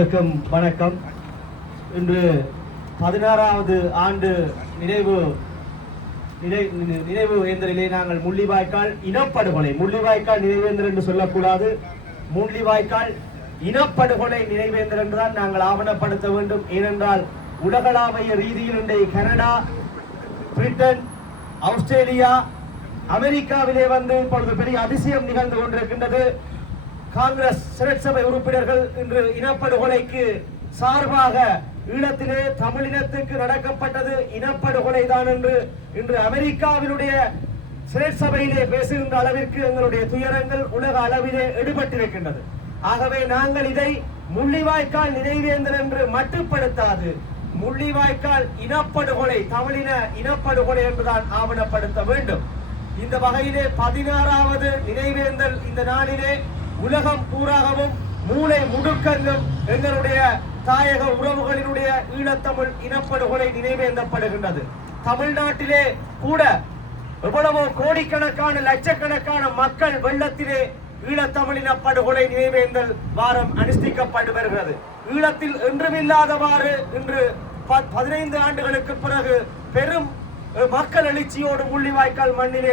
வணக்கம். இன்று 16வது ஆண்டு நினைவு ஏந்தலிலே நாங்கள் முள்ளிவாய்க்கால் இனப்படுகொலை, முள்ளிவாய்க்கால் நினைவேந்தல் என்று சொல்லக்கூடாது, முள்ளிவாய்க்கால் இனப்படுகொலை நினைவேந்தல் என்றுதான் நாங்கள் ஆவணப்படுத்த வேண்டும். ஏனென்றால் உலகளாவிய ரீதியில் இன்றைய கனடா, பிரிட்டன், ஆஸ்திரேலியா, அமெரிக்காவிலே இப்பொழுது பெரிய அதிசயம் நிகழ்ந்து கொண்டிருக்கின்றது. காங்கிரஸ் செனட் சபை உறுப்பினர்கள் இன்று இனப்படுகொலைக்கு சார்பாக ஈழத்திலே தமிழினத்துக்கு நடக்கப்பட்டது இனப்படுகொலை தான் என்று இன்று அமெரிக்காவினுடைய செனட் சபையிலே பேசுகின்ற அளவிற்கு எங்களுடைய துயரங்கள் உலக அளவிலே எடுபட்டிருக்கின்றது. ஆகவே நாங்கள் இதை முள்ளிவாய்க்கால் நினைவேந்தல் என்று மட்டுப்படுத்தாது, முள்ளிவாய்க்கால் இனப்படுகொலை, தமிழின இனப்படுகொலை என்றுதான் ஆவணப்படுத்த வேண்டும். இந்த வகையிலே 16வது நினைவேந்தல் இந்த நாளிலே உலகம் பூராகவும் மூளை முடுக்கெங்கும் எங்களுடைய தாயக உறவுகளினுடைய ஈழத்தமிழ் இனப்படுகொலை நினைவேந்தப்படுகின்றது. தமிழ்நாட்டிலே கூட எவ்வளவோ கோடிக்கணக்கான லட்சக்கணக்கான மக்கள் வெள்ளத்திலே ஈழத்தமிழ் இனப்படுகொலை நினைவேந்தல் வாரம் அனுஷ்டிக்கப்பட்டு வருகிறது. ஈழத்தில் என்றுமில்லாதவாறு இன்று 15 ஆண்டுகளுக்கு பிறகு பெரும் மக்கள் எழுச்சியோடு முள்ளிவாய்க்கால் மண்ணிலே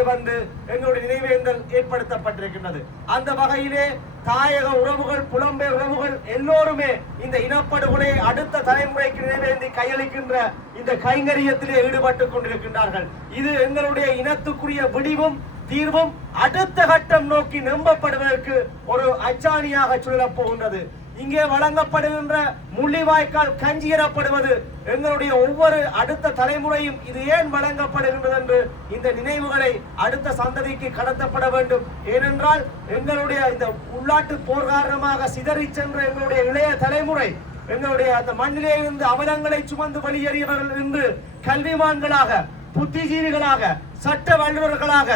எங்களுடைய நினைவேந்தல் ஏற்படுத்தப்பட்டிருக்கின்றது. அந்த வகையிலே தாயக உறவுகள், புலம்பெயர் உறவுகள் எல்லோருமே இந்த இனப்படுகொலையை அடுத்த தலைமுறைக்கு நினைவேந்தி கையளிக்கின்ற இந்த கைங்கரியத்திலே ஈடுபட்டுக் கொண்டிருக்கின்றார்கள். இது எங்களுடைய இனத்துக்குரிய விடிவும் தீர்வும் அடுத்த கட்டம் நோக்கி நம்பப்படுவதற்கு ஒரு அச்சாணியாக சொல்லப் போகின்றது. இங்கே வழங்கப்படுகின்ற முள்ளிவாய்க்கால் கஞ்சி எனப்படுவது எங்களுடைய ஒவ்வொரு அடுத்த தலைமுறையும் இது ஏன் வழங்கப்படுகின்றது என்று இந்த நினைவுகளை அடுத்த சந்ததிக்கு கடத்தப்பட வேண்டும். ஏனென்றால் எங்களுடைய இந்த உள்நாட்டு போர் காரணமாக சிதறி சென்ற எங்களுடைய இளைய தலைமுறை எங்களுடைய அந்த மண்ணிலே இருந்து அவலங்களை சுமந்து வெளியேறியவர்கள் இன்று கல்விமான்களாக, புத்திஜீவிகளாக, சட்ட வல்லுநர்களாக,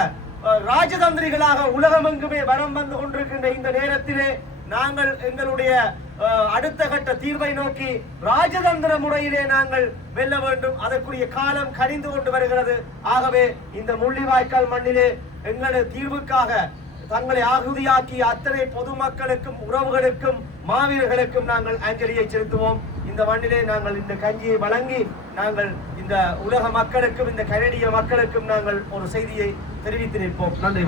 ராஜதந்திரிகளாக உலகமெங்குமே வரம் வந்து கொண்டிருக்கின்ற இந்த நேரத்திலே நாங்கள் எங்களுடைய அடுத்த கட்ட தீர்வை நோக்கி ராஜதந்திர முறையிலே நாங்கள் வெல்ல வேண்டும். அதற்குரிய காலம் கனிந்து கொண்டு வருகிறது. ஆகவே இந்த முள்ளிவாய்க்கால் மண்ணிலே எங்களது தீர்வுக்காக தங்களை ஆகுதியாக்கி அத்தனை பொதுமக்களுக்கும், உறவுகளுக்கும், மாவீரர்களுக்கும் நாங்கள் அஞ்சலியை செலுத்துவோம். இந்த மண்ணிலே நாங்கள் இந்த கஞ்சியை வழங்கி நாங்கள் இந்த உலக மக்களுக்கும், இந்த கனடிய மக்களுக்கும் நாங்கள் ஒரு செய்தியை தெரிவித்து நிற்போம். நன்றி.